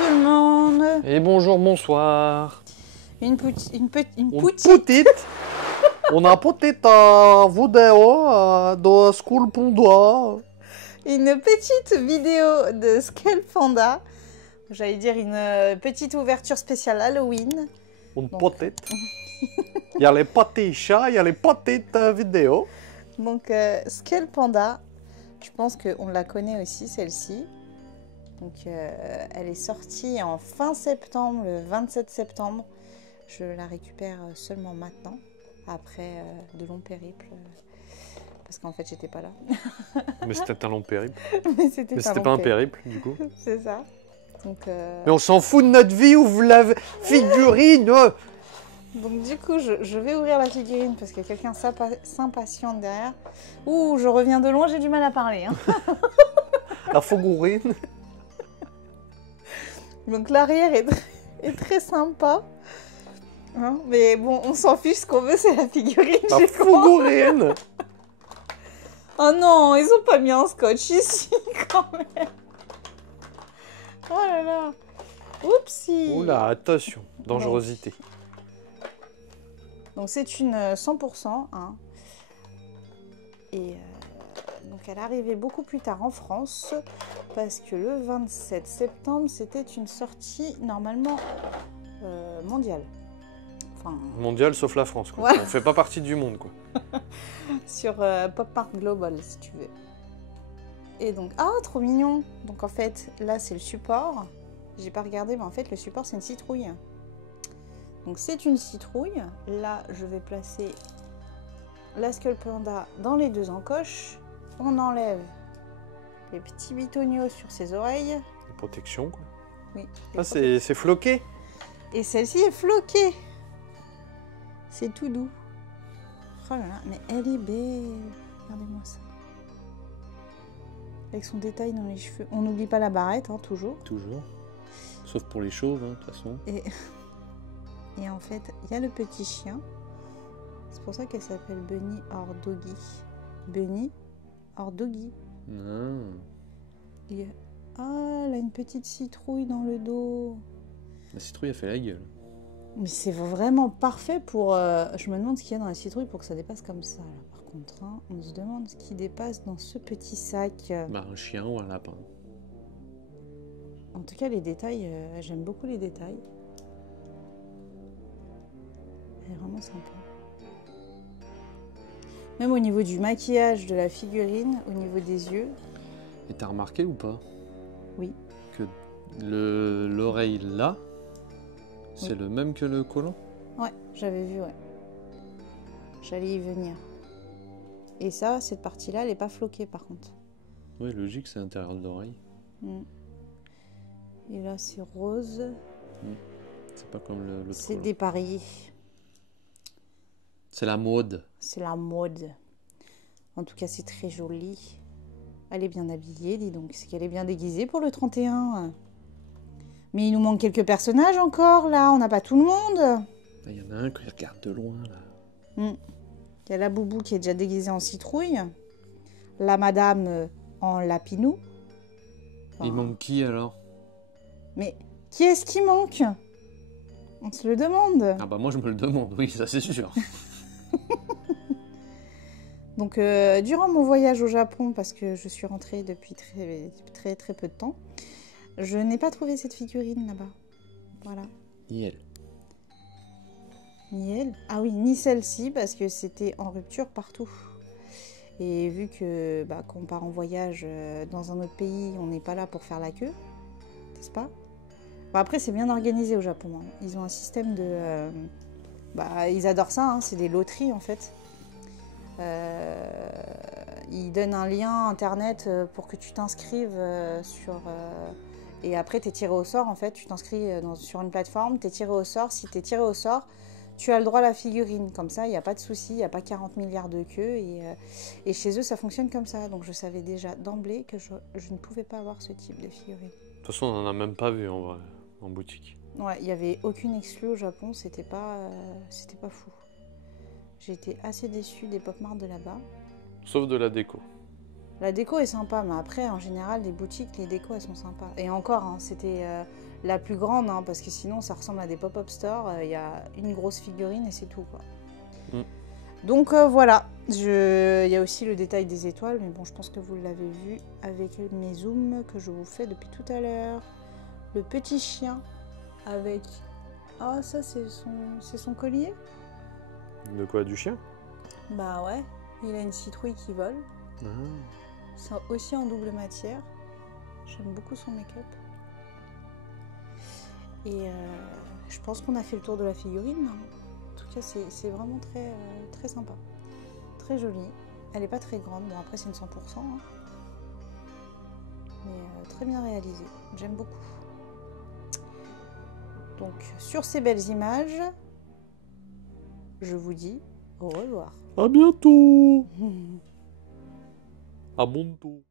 tout le monde. Et bonjour, bonsoir. Une petite. On a petite vidéo de School Panda. Une petite vidéo de Skull Panda. J'allais dire une petite ouverture spéciale Halloween. Une petite. Il y a les petits chats, il y a les petites vidéos. Donc Skull Panda, je pense qu'on la connaît aussi celle-ci. Donc elle est sortie en fin septembre, le 27 septembre. Je la récupère seulement maintenant, après de longs périples. Parce qu'en fait, j'étais pas là. Mais c'était un long périple. Mais c'était pas un périple, du coup. C'est ça. Donc, Mais on s'en fout de notre vie, ouvre la figurine. Donc du coup, je vais ouvrir la figurine parce que quelqu'un s'impatiente derrière. Ouh, je reviens de loin, j'ai du mal à parler. Hein. La figurine. Donc l'arrière est très sympa. Hein, mais bon, on s'en fiche, ce qu'on veut, c'est la figurine. La figurine. Oh non, ils ont pas mis un scotch ici, quand même. Oh là là. Oupsie. Oula, attention, dangerosité. Donc c'est une 100%. Hein. Et donc elle arrivait beaucoup plus tard en France. Parce que le 27 septembre, c'était une sortie normalement mondiale. Enfin, Mondial sauf la France, quoi. Ouais. On fait pas partie du monde, quoi. sur Pop Art Global, si tu veux. Et donc, ah, trop mignon. Donc en fait, là, c'est le support. J'ai pas regardé, mais en fait, le support, c'est une citrouille. Donc c'est une citrouille. Là, je vais placer la Skull Panda dans les deux encoches. On enlève les petits bitonios sur ses oreilles. La protection, quoi. Oui. Ah, c'est floqué. Et celle-ci est floquée. C'est tout doux. Oh là là, mais elle est belle. Regardez-moi ça. Avec son détail dans les cheveux. On n'oublie pas la barrette, hein, toujours. Toujours. Sauf pour les chauves, hein, de toute façon. Et en fait, il y a le petit chien. C'est pour ça qu'elle s'appelle Bunny or Doggy. Bunny or Doggy. Ah, elle a une petite citrouille dans le dos. La citrouille a fait la gueule. Mais c'est vraiment parfait pour... je me demande ce qu'il y a dans la citrouille pour que ça dépasse comme ça. Là. Par contre, hein, on se demande ce qui dépasse dans ce petit sac. Bah, un chien ou un lapin. En tout cas, les détails, j'aime beaucoup les détails. Elle est vraiment sympa. Même au niveau du maquillage de la figurine, au niveau des yeux. Et t'as remarqué ou pas? Oui. Que l'oreille là, c'est le même que le collant? Ouais, j'avais vu, ouais. J'allais y venir. Et ça, cette partie-là, elle n'est pas floquée par contre. Oui, logique, c'est l'intérieur de l'oreille. Et là, c'est rose. C'est pas comme le C'est collant. des paris. C'est la mode. C'est la mode. En tout cas, c'est très joli. Elle est bien habillée, dis donc. C'est qu'elle est bien déguisée pour le 31. Mais il nous manque quelques personnages encore, là. On n'a pas tout le monde. Il y en a un qui regarde de loin, là. Il y a la Boubou qui est déjà déguisée en citrouille. La madame en lapinou. Enfin, Il manque qui, alors? Mais qui est-ce qui manque? On se le demande. Ah bah moi, je me le demande, oui, ça c'est sûr. Donc, durant mon voyage au Japon, parce que je suis rentrée depuis très peu de temps, je n'ai pas trouvé cette figurine là-bas. Voilà. Ni elle. Ni elle. Ah oui, ni celle-ci, parce que c'était en rupture partout. Et vu que quand on part en voyage dans un autre pays, on n'est pas là pour faire la queue, n'est-ce pas? Après, c'est bien organisé au Japon. Hein. Ils ont un système de... ils adorent ça, hein, c'est des loteries en fait. Ils donnent un lien internet pour que tu t'inscrives sur... et après, tu es tiré au sort, en fait. Tu t'inscris sur une plateforme, tu es tiré au sort. Si tu es tiré au sort, tu as le droit à la figurine. Comme ça, il n'y a pas de souci, il n'y a pas 40 milliards de queues. Et chez eux, ça fonctionne comme ça. Donc, je savais déjà d'emblée que je ne pouvais pas avoir ce type de figurine. De toute façon, on n'en a même pas vu, en vrai, en boutique. Ouais, il n'y avait aucune exclue au Japon. C'était pas fou. J'ai été assez déçue des Pop Mart de là-bas. Sauf de la déco. La déco est sympa, mais après, en général, les boutiques, les décos, elles sont sympas. Et encore, hein, c'était la plus grande, hein, parce que sinon, ça ressemble à des pop-up stores. Il y a une grosse figurine et c'est tout, quoi. Mm. Donc voilà, il y a aussi le détail des étoiles, mais bon, je pense que vous l'avez vu avec mes zooms que je vous fais depuis tout à l'heure. Le petit chien avec... Ah, ça, c'est son collier? De quoi, du chien? Bah ouais, il a une citrouille qui vole. Ah. C'est aussi en double matière. J'aime beaucoup son make-up. Et je pense qu'on a fait le tour de la figurine. En tout cas, c'est vraiment très, très sympa. Très jolie. Elle n'est pas très grande. Bon, après, c'est une 100%. Hein. Mais très bien réalisée. J'aime beaucoup. Donc, sur ces belles images, je vous dis au revoir. À bientôt. À bientôt.